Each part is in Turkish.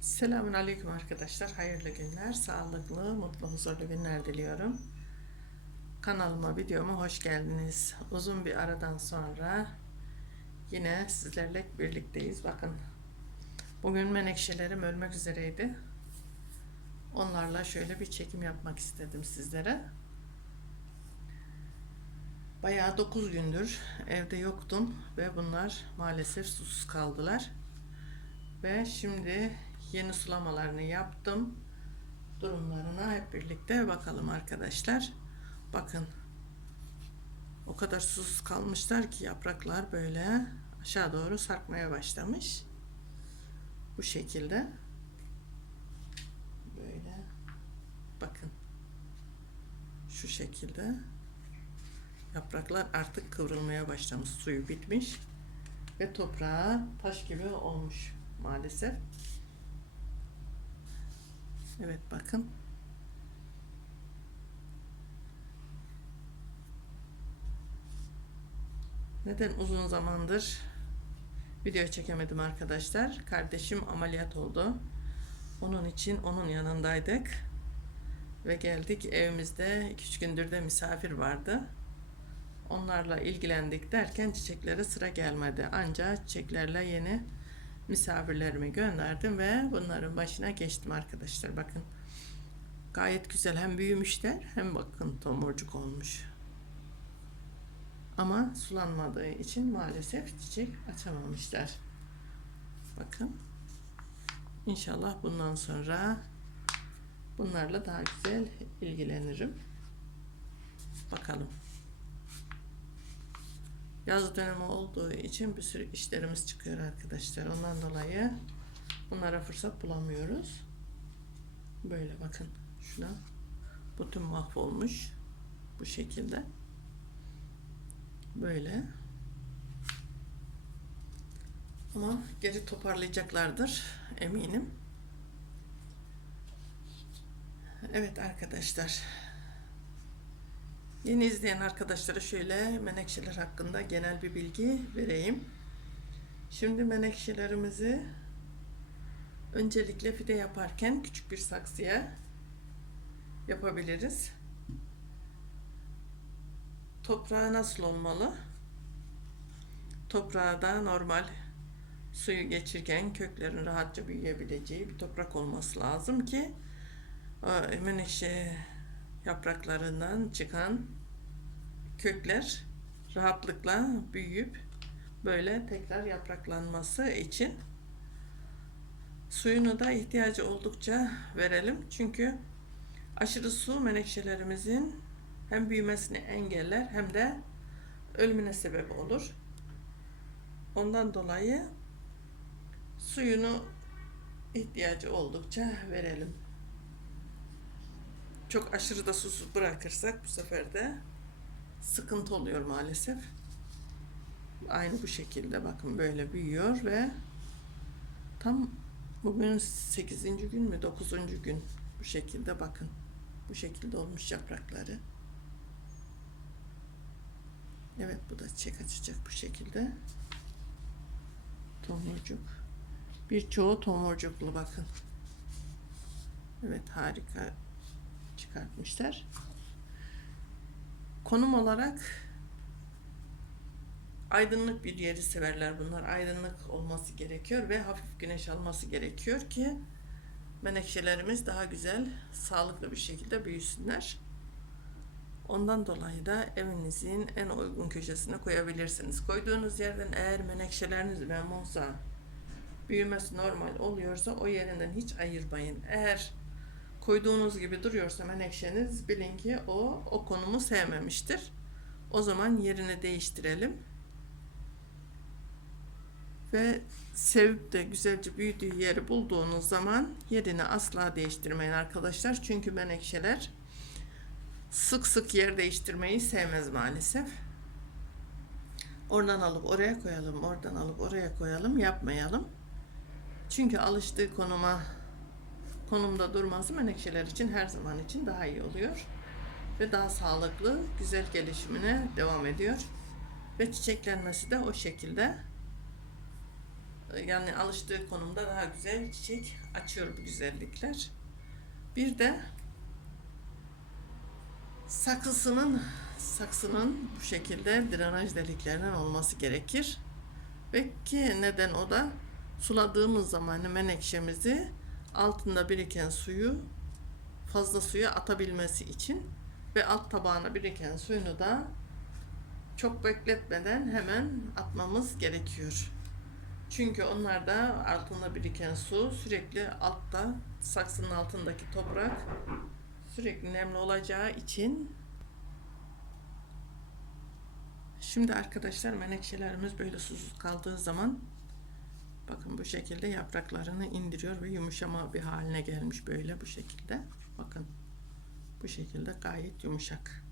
Selamun Aleyküm arkadaşlar. Hayırlı günler, sağlıklı, mutlu, huzurlu günler diliyorum. Kanalıma, videoma hoş geldiniz. Uzun bir aradan sonra yine sizlerle birlikteyiz. Bakın, bugün menekşelerim ölmek üzereydi. Onlarla şöyle bir çekim yapmak istedim sizlere. Bayağı 9 gündür evde yoktum ve bunlar maalesef susuz kaldılar. Ve şimdi yeni sulamalarını yaptım. Durumlarına hep birlikte bakalım arkadaşlar. Bakın. O kadar susuz kalmışlar ki yapraklar böyle aşağı doğru sarkmaya başlamış. Bu şekilde. Böyle. Bakın. Şu şekilde. Yapraklar artık kıvrılmaya başlamış. Suyu bitmiş. Ve toprağa taş gibi olmuş maalesef. Evet bakın. Neden uzun zamandır video çekemedim arkadaşlar? Kardeşim ameliyat oldu. Onun için onun yanındaydık. Ve geldik evimizde 2-3 gündür de misafir vardı. Onlarla ilgilendik derken çiçeklere sıra gelmedi. Ancak çiçeklerle yeni misafirlerimi gönderdim ve bunların başına geçtim arkadaşlar. Bakın gayet güzel hem büyümüşler hem bakın tomurcuk olmuş. Ama sulanmadığı için maalesef çiçek açamamışlar. Bakın. İnşallah bundan sonra bunlarla daha güzel ilgilenirim. Bakalım. Yaz dönemi olduğu için bir sürü işlerimiz çıkıyor arkadaşlar. Ondan dolayı bunlara fırsat bulamıyoruz. Böyle bakın şuna. Bütün mahvolmuş. Bu şekilde. Böyle. Ama geri toparlayacaklardır eminim. Evet arkadaşlar. Yeni izleyen arkadaşlara şöyle menekşeler hakkında genel bir bilgi vereyim. Şimdi menekşelerimizi öncelikle fide yaparken küçük bir saksıya yapabiliriz. Toprağı nasıl olmalı? Toprağı da normal suyu geçirken köklerin rahatça büyüyebileceği bir toprak olması lazım ki menekşe yapraklarından çıkan kökler rahatlıkla büyüyüp böyle tekrar yapraklanması için suyunu da ihtiyacı oldukça verelim. Çünkü aşırı su menekşelerimizin hem büyümesini engeller hem de ölümüne sebep olur. Ondan dolayı suyunu ihtiyacı oldukça verelim çok aşırı da susuz bırakırsak bu sefer de sıkıntı oluyor maalesef. Aynı bu şekilde bakın böyle büyüyor ve tam bugün 8. gün mü 9. gün bu şekilde bakın. Bu şekilde olmuş yaprakları. Evet bu da çiçek açacak bu şekilde. Tomurcuk. Birçoğu tomurcuklu bakın. Evet harika çıkartmışlar. Konum olarak aydınlık bir yeri severler bunlar. Aydınlık olması gerekiyor ve hafif güneş alması gerekiyor ki menekşelerimiz daha güzel, sağlıklı bir şekilde büyüsünler. Ondan dolayı da evinizin en uygun köşesine koyabilirsiniz. Koyduğunuz yerden eğer menekşeleriniz memnunsa, büyümesi normal oluyorsa o yerinden hiç ayırmayın. Eğer koyduğunuz gibi duruyorsa menekşeniz bilin ki o o konumu sevmemiştir. O zaman yerini değiştirelim. Ve sevip de güzelce büyüdüğü yeri bulduğunuz zaman yerini asla değiştirmeyin arkadaşlar. Çünkü menekşeler sık sık yer değiştirmeyi sevmez maalesef. Oradan alıp oraya koyalım, oradan alıp oraya koyalım, yapmayalım. Çünkü alıştığı konuma konumda durması menekşeler için her zaman için daha iyi oluyor. Ve daha sağlıklı, güzel gelişimine devam ediyor. Ve çiçeklenmesi de o şekilde. yani alıştığı konumda daha güzel çiçek açıyor bu güzellikler. Bir de saksısının saksının bu şekilde drenaj deliklerinin olması gerekir. Ve ki neden o da suladığımız zaman menekşemizi altında biriken suyu fazla suya atabilmesi için ve alt tabağına biriken suyunu da çok bekletmeden hemen atmamız gerekiyor. Çünkü onlarda altında biriken su sürekli altta saksının altındaki toprak sürekli nemli olacağı için Şimdi arkadaşlar menekşelerimiz böyle susuz kaldığı zaman bakın bu şekilde yapraklarını indiriyor ve yumuşama bir haline gelmiş böyle bu şekilde. Bakın bu şekilde gayet yumuşak.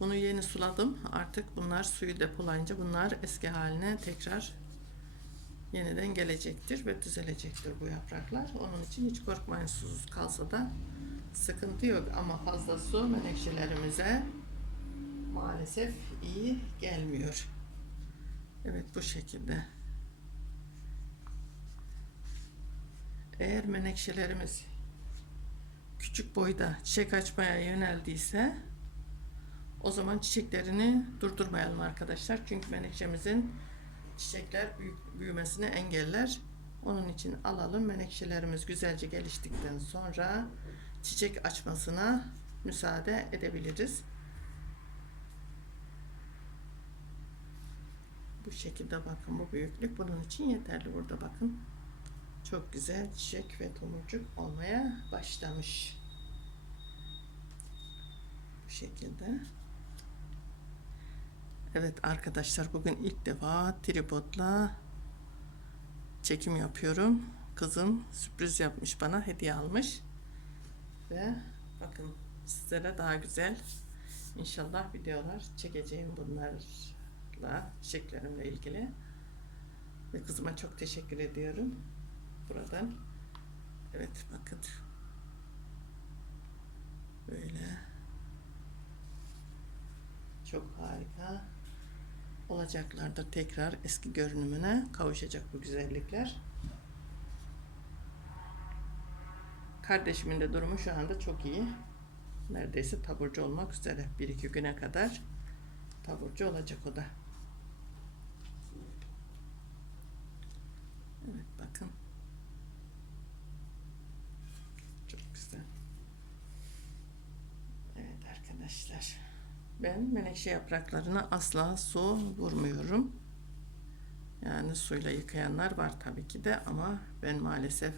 Bunu yeni suladım. Artık bunlar suyu depolayınca bunlar eski haline tekrar yeniden gelecektir ve düzelecektir bu yapraklar. Onun için hiç korkmayın susuz kalsa da sıkıntı yok ama fazla su menekşelerimize maalesef iyi gelmiyor. Evet bu şekilde. Eğer menekşelerimiz küçük boyda çiçek açmaya yöneldiyse o zaman çiçeklerini durdurmayalım arkadaşlar. Çünkü menekşemizin çiçekler büyümesini engeller. Onun için alalım. Menekşelerimiz güzelce geliştikten sonra çiçek açmasına müsaade edebiliriz. Bu şekilde bakın bu büyüklük bunun için yeterli burada bakın. Çok güzel çiçek ve tomurcuk olmaya başlamış. Bu şekilde. Evet arkadaşlar bugün ilk defa tripodla çekim yapıyorum. Kızım sürpriz yapmış bana hediye almış. Ve bakın sizlere daha güzel inşallah videolar çekeceğim bunlarla çiçeklerimle ilgili. Ve kızıma çok teşekkür ediyorum buradan. Evet bakın. Böyle. Çok harika olacaklardır. Tekrar eski görünümüne kavuşacak bu güzellikler. Kardeşimin de durumu şu anda çok iyi. Neredeyse taburcu olmak üzere. Bir iki güne kadar taburcu olacak o da. Evet bakın. Çok güzel. Evet arkadaşlar. Ben menekşe yapraklarına asla su vurmuyorum. Yani suyla yıkayanlar var tabii ki de ama ben maalesef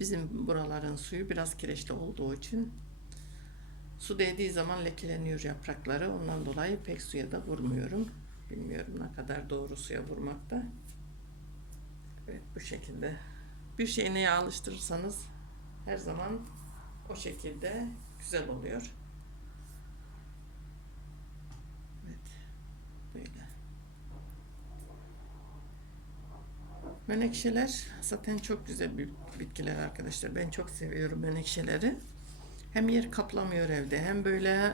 bizim buraların suyu biraz kireçli olduğu için su değdiği zaman lekeleniyor yaprakları. Ondan dolayı pek suya da vurmuyorum. Bilmiyorum ne kadar doğru suya vurmakta. Evet bu şekilde. Bir şeyi neye alıştırırsanız her zaman o şekilde güzel oluyor. Böyle. Menekşeler zaten çok güzel bir bitkiler arkadaşlar. Ben çok seviyorum menekşeleri. Hem yer kaplamıyor evde hem böyle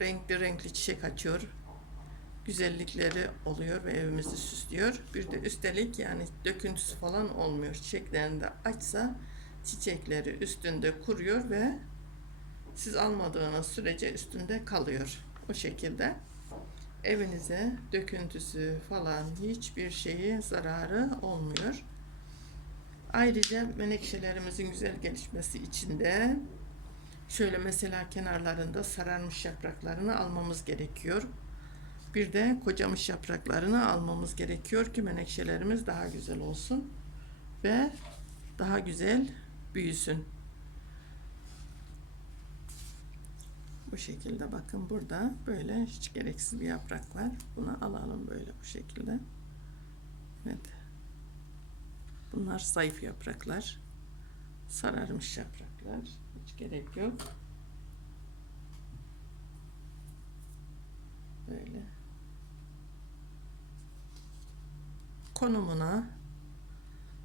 renkli renkli çiçek açıyor. Güzellikleri oluyor ve evimizi süslüyor. Bir de üstelik yani döküntüsü falan olmuyor. Çiçeklerini de açsa çiçekleri üstünde kuruyor ve siz almadığınız sürece üstünde kalıyor. O şekilde evinize döküntüsü falan hiçbir şeyi zararı olmuyor. Ayrıca menekşelerimizin güzel gelişmesi için de şöyle mesela kenarlarında sararmış yapraklarını almamız gerekiyor. Bir de kocamış yapraklarını almamız gerekiyor ki menekşelerimiz daha güzel olsun ve daha güzel büyüsün. Bu şekilde bakın burada böyle hiç gereksiz bir yaprak var. Bunu alalım böyle bu şekilde. Evet. Bunlar zayıf yapraklar. Sararmış yapraklar. Hiç gerek yok. Böyle. Konumuna,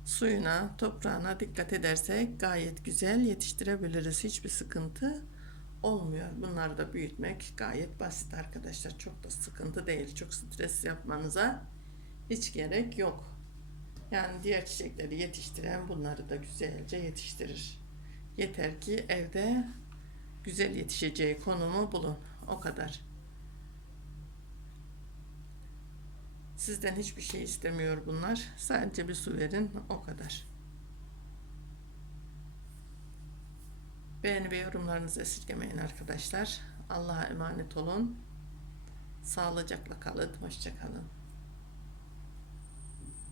suyuna, toprağına dikkat edersek gayet güzel yetiştirebiliriz. Hiçbir sıkıntı olmuyor. Bunları da büyütmek gayet basit arkadaşlar. Çok da sıkıntı değil. Çok stres yapmanıza Hiç gerek yok. Yani diğer çiçekleri yetiştiren bunları da güzelce yetiştirir. Yeter ki evde güzel yetişeceği konumu bulun. O kadar. Sizden hiçbir şey istemiyor bunlar. Sadece bir su verin. O kadar. Beğeni ve yorumlarınızı esirgemeyin arkadaşlar. Allah'a emanet olun. Sağlıcakla kalın. Hoşça kalın.